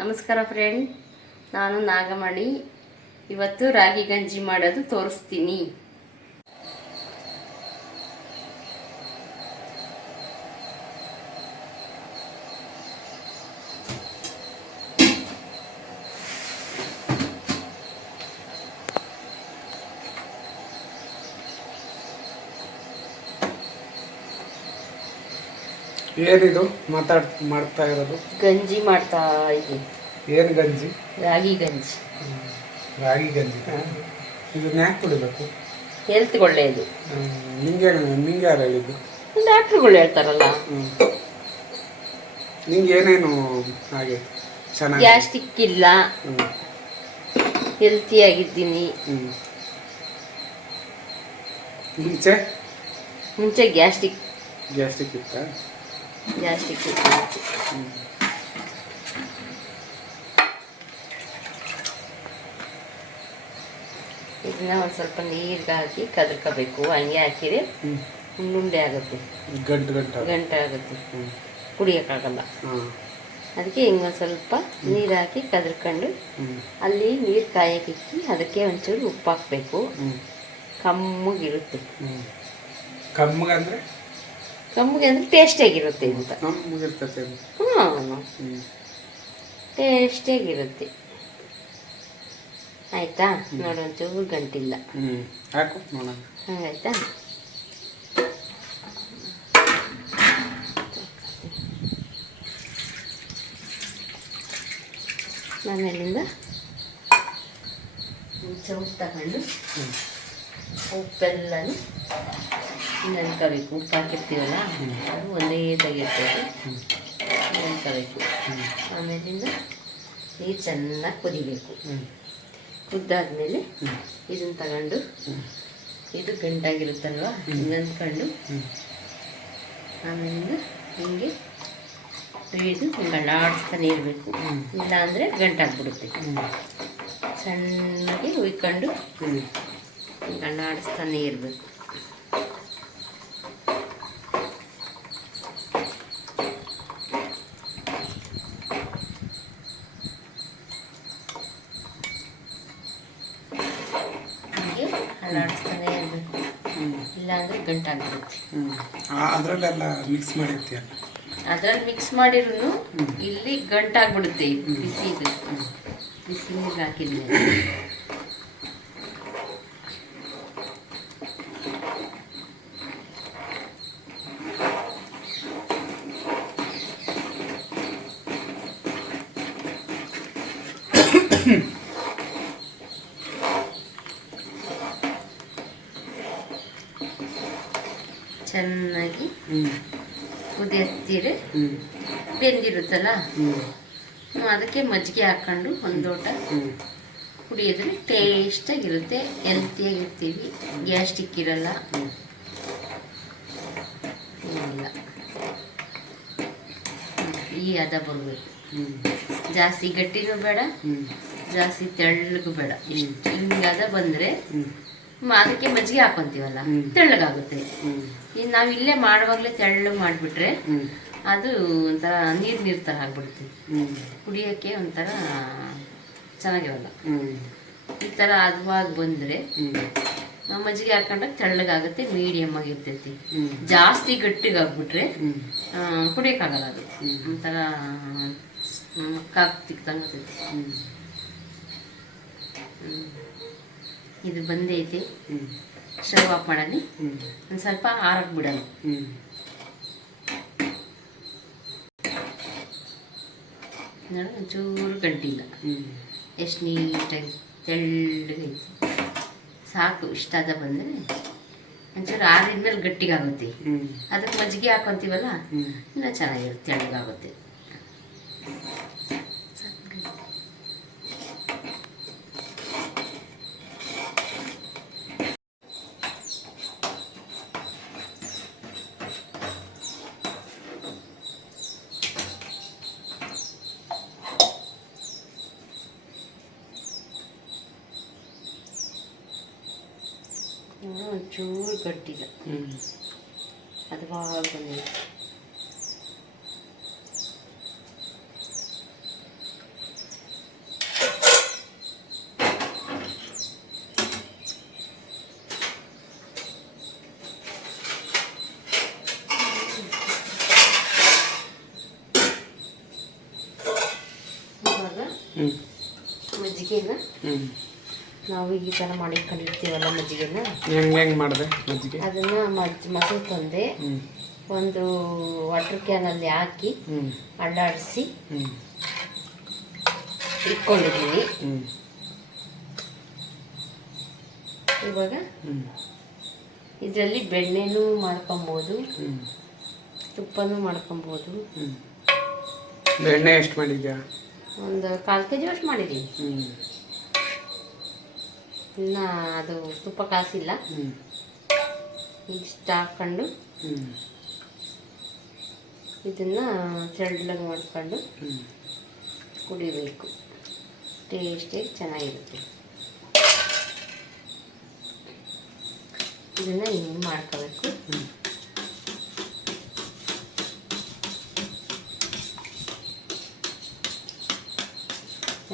ನಮಸ್ಕಾರ ಫ್ರೆಂಡ್, ನಾನು ನಾಗಮಣಿ. ಇವತ್ತು ರಾಗಿ ಗಂಜಿ ಮಾಡೋದು ತೋರಿಸ್ತೀನಿ. ಏನಿದು ಮಾಡ್ತಾ ಇರೋದು? ಗಂಜಿ ಮಾಡ್ತಾ ಇದ್ದೀನಿ. ಏನು ಗಂಜಿ? ರಾಗಿ ಗಂಜಿ. ರಾಗಿ ಗಂಜಿ ಇದನ್ನ ಯಾಕೆ ಕುಡಿಬೇಕು? ಹೆಲ್ತ್ಗೆ ಒಳ್ಳೆಯದು. ನಿಂಗೆ ಯಾರು ಹೇಳಿದ್ದು? ಡಾಕ್ಟ್ರುಗಳು ಹೇಳ್ತಾರಲ್ಲ. ನಿಂಗೆ ಏನೇನು ಹಾಗೆ ಚೆನ್ನಾಗಿ? ಗ್ಯಾಸ್ಟ್ರಿಕ್ ಇಲ್ಲ, ಹೆಲ್ತಿಯಾಗಿದ್ದೀನಿ. ಮುಂಚೆ ಗ್ಯಾಸ್ಟ್ರಿಕ್ ಇತ್ತಾ? ಗ್ಯಾಸ್ಟ್ರಿಕ್ ಇತ್ತು. ಇದನ್ನ ಒಂದು ಸ್ವಲ್ಪ ನೀರಿಗೆ ಹಾಕಿ ಕದರ್ಕೋಬೇಕು. ಹಂಗೆ ಹಾಕಿದ್ರೆ ಉಂಡೆ ಆಗುತ್ತೆ, ಗಂಟೆ ಆಗುತ್ತೆ, ಕುಡಿಯೋಕ್ಕಾಗಲ್ಲ. ಅದಕ್ಕೆ ಹಿಂಗೊಂದು ಸ್ವಲ್ಪ ನೀರು ಹಾಕಿ ಕದರ್ಕೊಂಡು ಅಲ್ಲಿ ನೀರು ಕಾಯಕ್ಕಿಕ್ಕಿ ಅದಕ್ಕೆ ಒಂಚೂರು ಉಪ್ಪು ಹಾಕಬೇಕು. ಕಮ್ಮಗಿರುತ್ತೆ. ಕಮ್ಮಗೆ ಅಂದರೆ ಟೇಸ್ಟಿಯಾಗಿರುತ್ತೆ ಅಂತ. ಟೇಸ್ಟಿಯಾಗಿರುತ್ತೆ. ಆಯ್ತಾ? ನೋಡು, ಒಂಚೂರು ಗಂಟಿಲ್ಲ. ಹಂಗಾಯ್ತಾ? ಆಮೇಲಿಂದ ಚೌಟ್ ತಗೊಂಡು ಉಪ್ಪೆಲ್ಲನೂ ನೆನ್ಕೋಬೇಕು. ಉಪ್ಪು ಹಾಕಿರ್ತೀವಲ್ಲ, ಅದು ಒಂದೇ ತೆಗಿರ್ತದೆ, ನೆನ್ಕೋಬೇಕು. ಆಮೇಲಿಂದ ನೀರು ಚೆನ್ನಾಗಿ ಕುದಿಬೇಕು. ಕುದ್ದಾದ್ಮೇಲೆ ಇದನ್ನು ತಗೊಂಡು, ಇದು ಗಂಟಾಗಿರುತ್ತಲ್ವ, ನೆನ್ಕೊಂಡು ಆಮೇಲಿಂದ ಹಿಂಗೆ ಹಿಡಿದು ಹಿಂಗೆ ಆಡಿಸ್ತಾನೆ ಇರಬೇಕು. ಇಲ್ಲಾಂದರೆ ಗಂಟಾಗ್ಬಿಡುತ್ತೆ. ಚೆನ್ನಾಗಿ ಹುಯ್ಕೊಂಡು ಹಿಂಗೆ ಆಡಿಸ್ತಾನೆ ಇರಬೇಕು. ಆಡಿಸ್ತಾನೆ ಇರಬೇಕು, ಇಲ್ಲಾಂದರೆ ಗಂಟಾಗ್ಬಿಡುತ್ತೆ. ಅದರಲ್ಲೆಲ್ಲ ಮಿಕ್ಸ್ ಮಾಡಿರ್ತೀಯ? ಅದ್ರಲ್ಲಿ ಮಿಕ್ಸ್ ಮಾಡಿರೂ ಇಲ್ಲಿ ಗಂಟಾಗ್ಬಿಡುತ್ತೆ. ಬಿಸಿ ನೀರಿಗೆ ಹಾಕಿದ್ಮೇಲೆ ಚೆನ್ನಾಗಿ ಕುದಿಯತ್ತೀರ ಬೆಂದಿರುತ್ತಲ್ಲ, ಅದಕ್ಕೆ ಮಜ್ಜಿಗೆ ಹಾಕ್ಕೊಂಡು ಒಂದು ಲೋಟ ಕುಡಿಯೋದ್ರೆ ಟೇಸ್ಟಾಗಿರುತ್ತೆ. ಹೆಲ್ತಿಯಾಗಿರ್ತೀವಿ, ಗ್ಯಾಸ್ಟ್ರಿಕ್ ಇರಲ್ಲ, ಏನಿಲ್ಲ. ಈ ಹದ ಬರಬೇಕು. ಜಾಸ್ತಿ ಗಟ್ಟಿನೂ ಬೇಡ, ಜಾಸ್ತಿ ತೆಳ್ಳಗೂ ಬೇಡ. ಇಷ್ಟು ಹಿಂಗಾದ ಬಂದರೆ ಅದಕ್ಕೆ ಮಜ್ಜಿಗೆ ಹಾಕೊಂತೀವಲ್ಲ, ತೆಳ್ಳಗಾಗುತ್ತೆ. ಇನ್ನು ನಾವು ಇಲ್ಲೇ ಮಾಡುವಾಗಲೇ ತೆಳ್ಳಗೆ ಮಾಡಿಬಿಟ್ರೆ ಅದು ಒಂಥರ ನೀರು ಥರ ಆಗ್ಬಿಡುತ್ತೆ. ಕುಡಿಯೋಕ್ಕೆ ಒಂಥರ ಚೆನ್ನಾಗಿರಲ್ಲ. ಈ ಥರ ಹದವಾಗಿ ಬಂದರೆ ಮಜ್ಜಿಗೆ ಹಾಕೊಂಡಾಗ ತೆಳ್ಳಗಾಗುತ್ತೆ, ಮೀಡಿಯಮ್ ಆಗಿರ್ತೈತಿ. ಜಾಸ್ತಿ ಗಟ್ಟಿಗಾಗ್ಬಿಟ್ರೆ ಕುಡಿಯೋಕ್ಕಾಗಲ್ಲ. ಅದು ಒಂಥರ ತಿಕ್ತಂಗತೈತಿ. ಇದು ಬಂದೈತಿ. ಸ್ಟವ್ ಆಫ್ ಮಾಡೋದು, ಒಂದು ಸ್ವಲ್ಪ ಆರಕ್ಕೆ ಬಿಡೋದು. ನೋಡಿ, ಒಂಚೂರು ಗಂಟಿಲ್ಲ, ಎಷ್ಟು ನೀಟಾಗಿ ತೆಳ್ಳಗೈತಿ. ಸಾಕು. ಇಷ್ಟಾದ ಬಂದರೆ ಒಂಚೂರು ಆರಿದ್ಮೇಲೆ ಗಟ್ಟಿಗಾಗುತ್ತೆ. ಅದಕ್ಕೆ ಮಜ್ಜಿಗೆ ಹಾಕೊತೀವಲ್ಲ, ಇನ್ನೂ ಚೆನ್ನಾಗಿರುತ್ತೆ, ತೆಳ್ಳಗಾಗುತ್ತೆ. ಒಂಚೂರು ಗಟ್ಟಿಲ್ಲ, ಹದವಾಗಿ ಬಂದಿದೆ. ಹ್ಞೂ ಮಜ್ಜಿಗೆನ ಹ್ಞೂ ನಾವು ಈ ಥರ ಮಾಡಿಕೊಂಡಿರ್ತೀವಲ್ಲ ಮಜ್ಜಿಗೆನ, ಹೆಂಗೆ ಮಾಡಿದೆ ಮಜ್ಜಿಗೆ? ಅದನ್ನು ಮೊಸರು ತಂದೆ ಹ್ಞೂ ಒಂದು ವಾಟರ್ ಕ್ಯಾನಲ್ಲಿ ಹಾಕಿ ಹ್ಞೂ ಅಲ್ಲಾಡಿಸಿ ಹ್ಞೂ ಇಟ್ಕೊಂಡಿದ್ದೀನಿ. ಹ್ಞೂ ಇವಾಗ ಹ್ಞೂ ಇದರಲ್ಲಿ ಬೆಣ್ಣೆನೂ ಮಾಡ್ಕೊಬೋದು, ಹ್ಞೂ ತುಪ್ಪನೂ ಮಾಡ್ಕೊಬೋದು. ಹ್ಞೂ ಬೆಣ್ಣೆ ಎಷ್ಟು ಮಾಡಿದ್ಯಾ? ಒಂದು 1/4 kg ಅಷ್ಟು ಮಾಡಿದ್ದೀನಿ. ಹ್ಞೂ ಇನ್ನು ಅದು ತುಪ್ಪ ಕಾಸಿಲ್ಲ. ಹ್ಞೂ ಇಷ್ಟ ಹಾಕ್ಕೊಂಡು ಹ್ಞೂ ಇದನ್ನು ತೆಳ್ಳಗೆ ಮಾಡ್ಕೊಂಡು ಹ್ಞೂ ಕುಡಿಬೇಕು. ಟೇಸ್ಟಿಗೆ ಚೆನ್ನಾಗಿರುತ್ತೆ. ಇದನ್ನು ಹಿಂಗೆ ಮಾಡ್ಕೋಬೇಕು. ಹ್ಞೂ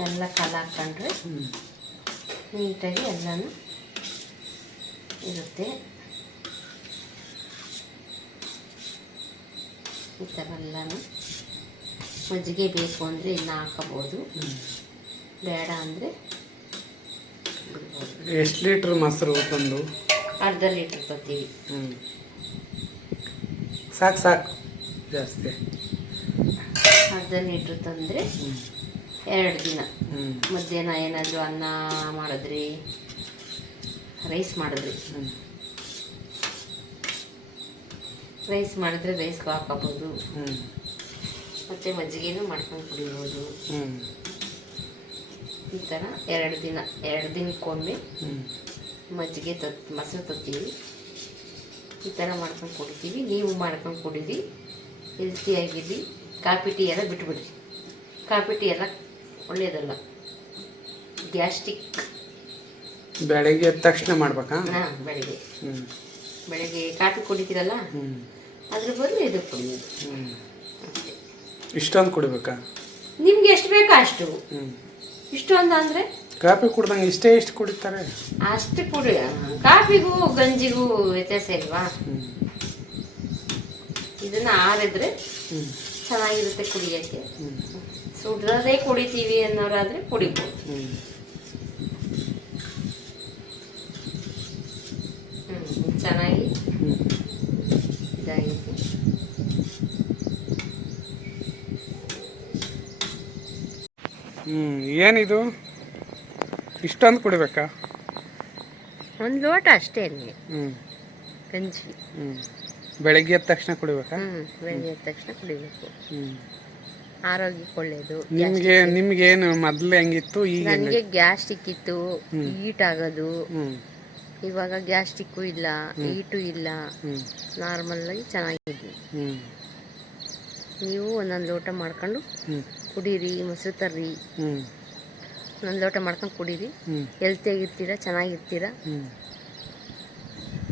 ಎಲ್ಲ ಕಲ್ ಹಾಕ್ಕೊಂಡ್ರೆ ಹ್ಞೂ ನೀಟಾಗಿ ಎಲ್ಲನೂ ಇರುತ್ತೆ. ಈ ಥರ ಎಲ್ಲನೂ ಮಜ್ಜಿಗೆ ಬೇಕು ಅಂದರೆ ಇನ್ನು ಹಾಕೋಬೋದು, ಬೇಡ ಅಂದರೆ ಬಿಡ್ಬೋದು. ಎಷ್ಟು ಲೀಟ್ರ್ ಮೊಸರು ತಂದು? 1/2 ಲೀಟ್ರ್ ತರ್ತೀವಿ. ಹ್ಞೂ ಸಾಕು ಸಾಕು ಜಾಸ್ತಿ. 1/2 ಲೀಟ್ರ್ ತಂದರೆ 2 ದಿನ. ಮಧ್ಯಾಹ್ನ ಏನಾದರೂ ಅನ್ನ ಮಾಡಿದ್ರಿ, ರೈಸ್ ಮಾಡಿದ್ರಿ, ರೈಸ್ ಮಾಡಿದ್ರೆ ರೈಸ್ಗೂ ಹಾಕೋಬೋದು, ಮತ್ತು ಮಜ್ಜಿಗೆನೂ ಮಾಡ್ಕೊಂಡು ಕುಡಿಬೋದು. ಈ ಥರ 2 ದಿನ, 2 ದಿನಕ್ಕೊಮ್ಮೆ ಮಜ್ಜಿಗೆ ಮೊಸರು ತತ್ತೀವಿ. ಈ ಥರ ಮಾಡ್ಕೊಂಡು ಕುಡಿತೀವಿ. ನೀವು ಮಾಡ್ಕೊಂಡು ಕುಡೀರಿ, ಹೆಲ್ತಿಯಾಗಿರಿ. ಕಾಫಿ ಟೀ ಎಲ್ಲ ಬಿಟ್ಬಿಡ್ರಿ. ಕಾಫಿ ಟೀ ಎಲ್ಲ ಒಳ್ಳೆಯದಲ್ಲ, ಗ್ಯಾಸ್ಟ್ರಿಕ್. ಬೆಳಗ್ಗೆ ಎದ್ದ ತಕ್ಷಣ ಮಾಡ್ಬೇಕಾ? ಹಾಂ, ಬೆಳಗ್ಗೆ ಕಾಫಿ ಕುಡಿತೀರಲ್ಲ, ಅದ್ರ ಬದಲು ಇದು ಕುಡಿಯೋದು ಅಷ್ಟೇ. ಇಷ್ಟೊಂದು ಕುಡಿಬೇಕಾ? ನಿಮ್ಗೆ ಎಷ್ಟು ಬೇಕೋ ಅಷ್ಟು. ಇಷ್ಟೊಂದು ಅಂದರೆ ಕಾಫಿ ಕುಡ್ದಂಗೆ ಇಷ್ಟೇ ಎಷ್ಟು ಕುಡಿತಾರೆ? ಅಷ್ಟು ಕುಡಿ. ಕಾಫಿಗೂ ಗಂಜಿಗೂ ವ್ಯತ್ಯಾಸ ಇಲ್ವಾ? ಇದನ್ನು ಆರಿದ್ರೆ ಚೆನ್ನಾಗಿರುತ್ತೆ ಕುಡಿಯೋಕ್ಕೆ. ಸುಡ್ರದೇ ಕುಡಿತೀವಿ ಅನ್ನೋರಾದರೆ ಕುಡಿಬೋದು. ಚೆನ್ನಾಗಿ ಇದಾಗಿದೆ. ಏನಿದು ಇಷ್ಟೊಂದು ಕುಡಿಬೇಕಾ? 1 ಲೋಟ ಅಷ್ಟೇ ಗಂಜಿ. ಬೆಳಗ್ಗೆ ಎದ್ದ ತಕ್ಷಣ ಕುಡಿಬೇಕಾ? ಬೆಳಗ್ಗೆ ಎದ್ದ ತಕ್ಷಣ ಕುಡಿಬೇಕು. ಆರೋಗ್ಯಕ್ಕೆ ಒಳ್ಳೆಯದು. ನಿಮ್ಗೇನು ಮೊದಲು ಹೆಂಗಿತ್ತು? ಈಗ ನನಗೆ ಗ್ಯಾಸ್ಟ್ರಿಕ್ ಇತ್ತು, ಹೀಟ್ ಆಗೋದು. ಇವಾಗ ಗ್ಯಾಸ್ಟ್ರಿಕ್ಕು ಇಲ್ಲ, ಹೀಟು ಇಲ್ಲ, ನಾರ್ಮಲ್ಲಾಗಿ ಚೆನ್ನಾಗಿದ್ವಿ. ನೀವು 1 ಲೋಟ ಮಾಡ್ಕೊಂಡು ಕುಡೀರಿ, ಮೊಸರು ತರ್ರಿ, 1 ಲೋಟ ಮಾಡ್ಕೊಂಡು ಕುಡೀರಿ. ಹೆಲ್ತಿಯಾಗಿರ್ತೀರ, ಚೆನ್ನಾಗಿರ್ತೀರ.